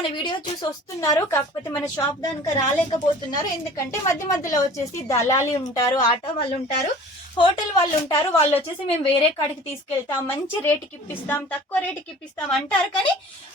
మన వీడియో చూసి వస్తున్నారు, కాకపోతే మన షాప్ దానికి రాలేకపోతున్నారు. ఎందుకంటే మధ్యలో వచ్చేసి దళాలి ఉంటారు, ఆటో వాళ్ళు ఉంటారు, హోటల్ వాళ్ళు ఉంటారు. వాళ్ళు వచ్చేసి మేము వేరే కాడికి తీసుకెళ్తాం, మంచి రేటుకి ఇప్పిస్తాం, తక్కువ రేటుకి ఇప్పిస్తాం అంటారు. కానీ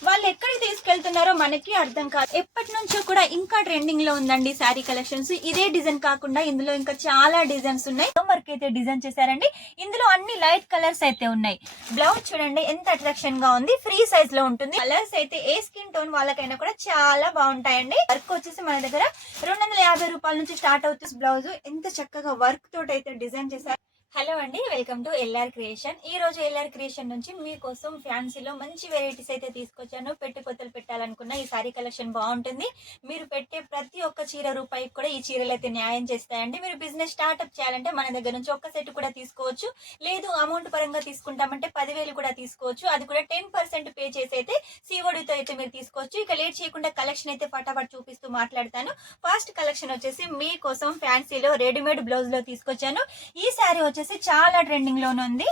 వాళ్ళు ఎక్కడికి తీసుకెళ్తున్నారో మనకి అర్థం కాదు. ఎప్పటి నుంచో కూడా ఇంకా ట్రెండింగ్ లో ఉందండి శారీ కలెక్షన్స్. ఇదే డిజైన్ కాకుండా ఇందులో ఇంకా చాలా డిజైన్స్ ఉన్నాయి. వర్క్ అయితే డిజైన్ చేశారండి. ఇందులో అన్ని లైట్ కలర్స్ అయితే ఉన్నాయి. బ్లౌజ్ చూడండి ఎంత అట్రాక్షన్ గా ఉంది, ఫ్రీ సైజ్ లో ఉంటుంది. కలర్స్ అయితే ఏ స్కిన్ టోన్ వాళ్ళకైనా కూడా చాలా బాగుంటాయండి. వర్క్ వచ్చేసి మన దగ్గర 250 రూపాయల నుంచి స్టార్ట్ అవుతుంది. బ్లౌజ్ ఎంత చక్కగా వర్క్ తోటి అయితే డిజైన్ చేశారు. హలో అండి, వెల్కమ్ టు ఎల్ఆర్ క్రియేషన్. ఈ రోజు ఎల్ఆర్ క్రియేషన్ నుంచి మీకోసం ఫ్యాన్సీలో మంచి వెరైటీస్ అయితే తీసుకొచ్చాను. పెట్టుకొత్తలు పెట్టాలనుకున్న ఈ సారీ కలెక్షన్ బాగుంటుంది. మీరు పెట్టే ప్రతి ఒక్క చీర రూపాయికి కూడా ఈ చీరలు అయితే న్యాయం చేస్తాయండి. మీరు బిజినెస్ స్టార్ట్అప్ చేయాలంటే మన దగ్గర నుంచి ఒక్క సెట్ కూడా తీసుకోవచ్చు. లేదు అమౌంట్ పరంగా తీసుకుంటామంటే 10,000 కూడా తీసుకోవచ్చు. అది కూడా 10% పే చేసి అయితే సీఓడితో అయితే మీరు తీసుకోవచ్చు. ఇక లేట్ చేయకుండా కలెక్షన్ అయితే ఫటాఫట్ చూపిస్తూ మాట్లాడతాను. ఫస్ట్ కలెక్షన్ వచ్చేసి మీకోసం ఫ్యాన్సీలో రెడీమేడ్ బ్లౌజ్ లో తీసుకొచ్చాను. ఈ శారీ వచ్చేసి చాలా ట్రెండింగ్ లోనే ఉంది.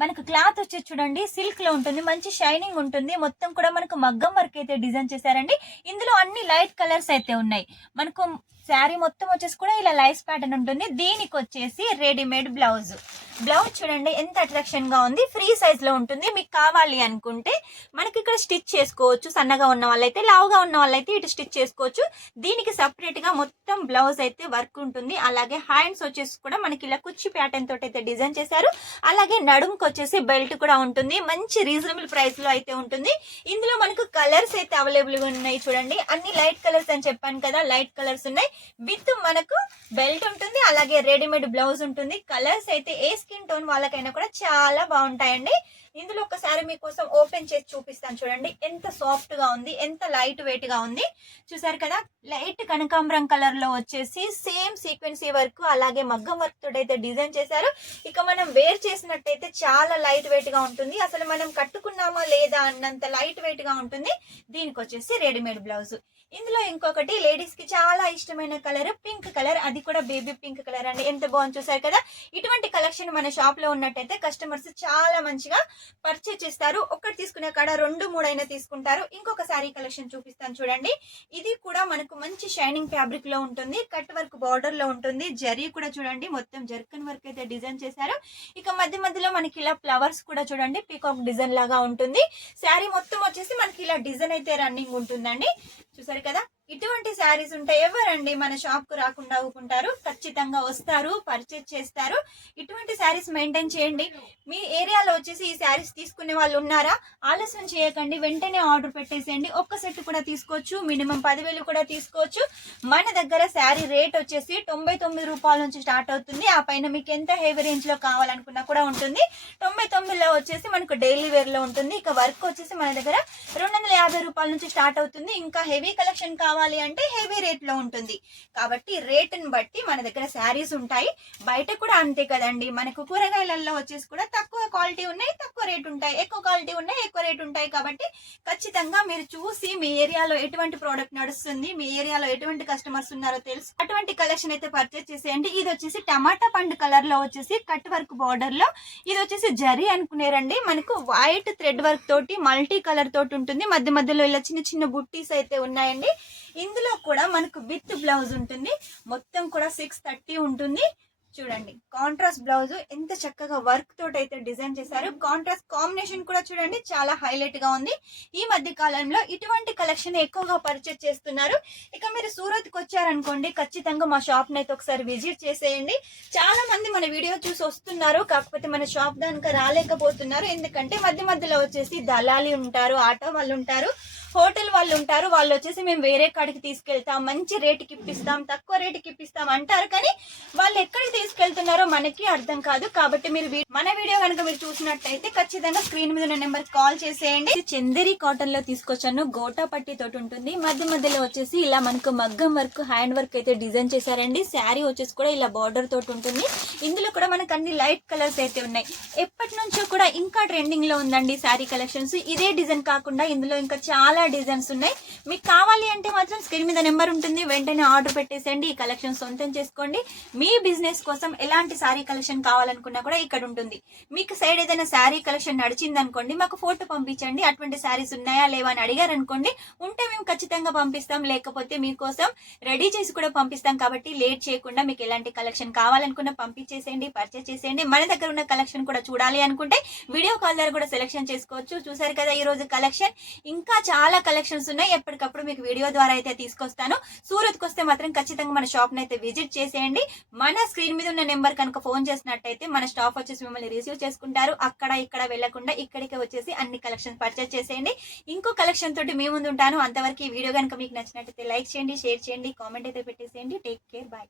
మనకు క్లాత్ వచ్చి చూడండి సిల్క్ లో ఉంటుంది, మంచి షైనింగ్ ఉంటుంది. మొత్తం కూడా మనకు మగ్గం వర్క్ అయితే డిజైన్ చేశారండి. ఇందులో అన్ని లైట్ కలర్స్ అయితే ఉన్నాయి. మనకు శారీ మొత్తం వచ్చేసి కూడా ఇలా లైస్ ప్యాటర్న్ ఉంటుంది. దీనికి వచ్చేసి రెడీమేడ్ బ్లౌజ్ చూడండి ఎంత అట్రాక్షన్ గా ఉంది, ఫ్రీ సైజ్ లో ఉంటుంది. మీకు కావాలి అనుకుంటే మనకి ఇక్కడ స్టిచ్ చేసుకోవచ్చు. సన్నగా ఉన్న వాళ్ళైతే, లావుగా ఉన్న వాళ్ళైతే ఇటు స్టిచ్ చేసుకోవచ్చు. దీనికి సపరేట్ గా మొత్తం బ్లౌజ్ అయితే వర్క్ ఉంటుంది. అలాగే హ్యాండ్స్ వచ్చేసి కూడా మనకి ఇలా కుచ్చి ప్యాటర్న్ తోటి అయితే డిజైన్ చేశారు. అలాగే నడుముకి వచ్చేసి బెల్ట్ కూడా ఉంటుంది. మంచి రీజనబుల్ ప్రైస్ లో అయితే ఉంటుంది. ఇందులో మనకు కలర్స్ అయితే అవైలబుల్ గా ఉన్నాయి. చూడండి అన్ని లైట్ కలర్స్ అని చెప్పాను కదా, లైట్ కలర్స్ ఉన్నాయి. విత్ మనకు బెల్ట్ ఉంటుంది, అలాగే రెడీమేడ్ బ్లౌజ్ ఉంటుంది. కలర్స్ అయితే ఏ స్కిన్ టోన్ వాళ్ళకైనా కూడా చాలా బాగుంటాయండి. ఇందులో ఒకసారి మీకోసం ఓపెన్ చేసి చూపిస్తాను. చూడండి ఎంత సాఫ్ట్ గా ఉంది, ఎంత లైట్ వెయిట్ గా ఉంది. చూసారు కదా, లైట్ కనకాంబరం కలర్ లో వచ్చేసి సేమ్ సీక్వెన్సీ వర్క్ అలాగే మగ్గం వర్క్ తోటి అయితే డిజైన్ చేశారు. ఇక మనం వేర్ చేసినట్టయితే చాలా లైట్ వెయిట్ గా ఉంటుంది. అసలు మనం కట్టుకున్నామా లేదా అన్నంత లైట్ వెయిట్ గా ఉంటుంది. దీనికి వచ్చేసి రెడీమేడ్ బ్లౌజ్. ఇందులో ఇంకొకటి లేడీస్ కి చాలా ఇష్టమైన కలర్ పింక్ కలర్, అది కూడా బేబీ పింక్ కలర్ అండి. ఎంత బాగుంది చూసారు కదా. ఇటువంటి కలెక్షన్ మన షాప్ లో ఉన్నట్టయితే కస్టమర్స్ చాలా మంచిగా పర్చేజ్ చేస్తారు. ఒక్కటి తీసుకునే కాడ 2-3 అయినా తీసుకుంటారు. ఇంకొక శారీ కలెక్షన్ చూపిస్తాను చూడండి. ఇది కూడా మనకు మంచి షైనింగ్ ఫ్యాబ్రిక్ లో ఉంటుంది. కట్ వర్క్ బార్డర్ లో ఉంటుంది. జరీ కూడా చూడండి మొత్తం జర్కన్ వర్క్ అయితే డిజైన్ చేశారు. ఇక మధ్యలో మనకి ఇలా ఫ్లవర్స్ కూడా చూడండి పీకాక్ డిజైన్ లాగా ఉంటుంది. శారీ మొత్తం వచ్చేసి మనకి ఇలా డిజైన్ అయితే రన్నింగ్ ఉంటుందండి. చూసారు కదా, ఇటువంటి శారీస్ ఉంటే ఎవరండి మన షాప్ కు రాకుండా ఊకుంటారు. ఖచ్చితంగా వస్తారు, పర్చేజ్ చేస్తారు. ఇటువంటి శారీస్ మెయింటైన్ చేయండి. మీ ఏరియాలో వచ్చేసి ఈ శారీస్ తీసుకునే వాళ్ళు ఉన్నారా? ఆలస్యం చేయకండి, వెంటనే ఆర్డర్ పెట్టేసేయండి. ఒక్క సెట్ కూడా తీసుకోవచ్చు, మినిమం 10,000 కూడా తీసుకోవచ్చు. మన దగ్గర శారీ రేట్ వచ్చేసి 99 రూపాయల నుంచి స్టార్ట్ అవుతుంది. ఆ పైన మీకు ఎంత హెవీ రేంజ్ లో కావాలనుకున్నా కూడా ఉంటుంది. 99లో వచ్చేసి మనకు డైలీ వేర్ లో ఉంటుంది. ఇక వర్క్ వచ్చేసి మన దగ్గర 250 రూపాయల నుంచి స్టార్ట్ అవుతుంది. ఇంకా హెవీ కలెక్షన్ కావాలి అంటే హెవీ రేట్ లో ఉంటుంది. కాబట్టి రేట్ని బట్టి మన దగ్గర శారీస్ ఉంటాయి. బయట కూడా అంతే కదండి. మనకు కూరగాయలలో వచ్చేసి కూడా తక్కువ క్వాలిటీ ఉన్నాయి, తక్కువ రేట్ ఉంటాయి. ఎక్కువ క్వాలిటీ ఉన్నాయి, ఎక్కువ రేట్ ఉంటాయి. కాబట్టి ఖచ్చితంగా మీరు చూసి మీ ఏరియాలో ఎటువంటి ప్రోడక్ట్ నడుస్తుంది, మీ ఏరియాలో ఎటువంటి కస్టమర్స్ ఉన్నారో తెలుసు అటువంటి కలెక్షన్ అయితే పర్చేస్ చేసేయండి. ఇది వచ్చేసి టమాటా పండు కలర్ లో వచ్చేసి కట్ వర్క్ బార్డర్ లో, ఇది వచ్చేసి జరీ అనుకునేరండి. మనకు వైట్ థ్రెడ్ వర్క్ తోటి మల్టీ కలర్ తోటి ఉంటుంది. మధ్యలో ఇలా చిన్న బుట్టీస్ అయితే ఉన్నాయండి. ఇందులో కూడా మనకు విత్ బ్లౌజ్ ఉంటుంది. మొత్తం కూడా 630 ఉంటుంది. చూడండి కాంట్రాస్ట్ బ్లౌజ్ ఎంత చక్కగా వర్క్ తోటి అయితే డిజైన్ చేశారు. కాంట్రాస్ట్ కాంబినేషన్ కూడా చూడండి చాలా హైలైట్ గా ఉంది. ఈ మధ్య కాలంలో ఇటువంటి కలెక్షన్ ఎక్కువగా పర్చేజ్ చేస్తున్నారు. ఇక మీరు సూరత్ కి వచ్చారనుకోండి, ఖచ్చితంగా మా షాప్ ని అయితే ఒకసారి విజిట్ చేసేయండి. చాలా మంది మన వీడియో చూసి వస్తున్నారు, కాకపోతే మన షాప్ దానికి రాలేకపోతున్నారు. ఎందుకంటే మధ్యలో వచ్చేసి దళాలి ఉంటారు, ఆటో వాళ్ళు ఉంటారు, హోటల్ వాళ్ళు ఉంటారు. వాళ్ళు వచ్చేసి మేము వేరే కాడికి తీసుకెళ్తాం, మంచి రేటుకి ఇప్పిస్తాం, తక్కువ రేటుకి ఇప్పిస్తాం అంటారు. కానీ వాళ్ళు ఎక్కడికి తీసుకెళ్తున్నారో మనకి అర్థం కాదు. కాబట్టి మీరు మన వీడియో కనుక మీరు చూసినట్టయితే ఖచ్చితంగా స్క్రీన్ మీద ఉన్న నెంబర్ కాల్ చేసేయండి. చందేరి కాటన్ లో తీసుకొచ్చాను. గోటా పట్టి తోటి ఉంటుంది. మధ్యలో వచ్చేసి ఇలా మనకు మగ్గం వర్క్, హ్యాండ్ వర్క్ అయితే డిజైన్ చేశారండి. శారీ వచ్చేసి కూడా ఇలా బార్డర్ తోటి ఉంటుంది. ఇందులో కూడా మనకు అన్ని లైట్ కలర్స్ అయితే ఉన్నాయి. ఎప్పటి నుంచో కూడా ఇంకా ట్రెండింగ్ లో ఉందండి శారీ కలెక్షన్స్. ఇదే డిజైన్ కాకుండా ఇందులో ఇంకా చాలా డిజైన్స్ ఉన్నాయి. మీకు కావాలి అంటే మాత్రం స్క్రీన్ మీద నెంబర్ ఉంటుంది, వెంటనే ఆర్డర్ పెట్టేసేయండి. ఈ కలెక్షన్ సొంతం చేసుకోండి. మీ బిజినెస్ కోసం ఎలాంటి శారీ కలెక్షన్ కావాలనుకున్నా కూడా ఇక్కడ ఉంటుంది. మీకు సైడ్ ఏదైనా శారీ కలెక్షన్ నడిచింది అనుకోండి, మాకు ఫోటో పంపించండి. అటువంటి శారీస్ ఉన్నాయా లేవా అని అడిగారు అనుకోండి, ఉంటే మేము ఖచ్చితంగా పంపిస్తాం, లేకపోతే మీకోసం రెడీ చేసి కూడా పంపిస్తాం. కాబట్టి లేట్ చేయకుండా మీకు ఎలాంటి కలెక్షన్ కావాలనుకున్నా పంపించేసేయండి, పర్చేస్ చేసేయండి. మన దగ్గర ఉన్న కలెక్షన్ కూడా చూడాలి అనుకుంటే వీడియో కాల్ ద్వారా కూడా సెలెక్షన్ చేసుకోవచ్చు. చూసారు కదా ఈ రోజు కలెక్షన్, ఇంకా చాలా కలెక్షన్స్ ఉన్నాయి. ఎప్పటికప్పుడు మీకు వీడియో ద్వారా అయితే తీసుకొస్తాను. సూరత్కి వస్తే మాత్రం ఖచ్చితంగా మన షాప్ ని అయితే విజిట్ చేసేయండి. మన స్క్రీన్ మీద ఉన్న నెంబర్ కనుక ఫోన్ చేసినట్టయితే మన స్టాఫ్ వచ్చేసి మిమ్మల్ని రిసీవ్ చేసుకుంటారు. అక్కడ ఇక్కడ వెళ్లకుండా ఇక్కడికి వచ్చేసి అన్ని కలెక్షన్ పర్చేస్ చేసేయండి. ఇంకో కలెక్షన్ తోటి మీ ముందు ఉంటాను. అంతవరకు ఈ వీడియో కనుక మీకు నచ్చినట్టయితే లైక్ చేయండి, షేర్ చేయండి, కామెంట్ అయితే పెట్టేసేయండి. Take care, bye.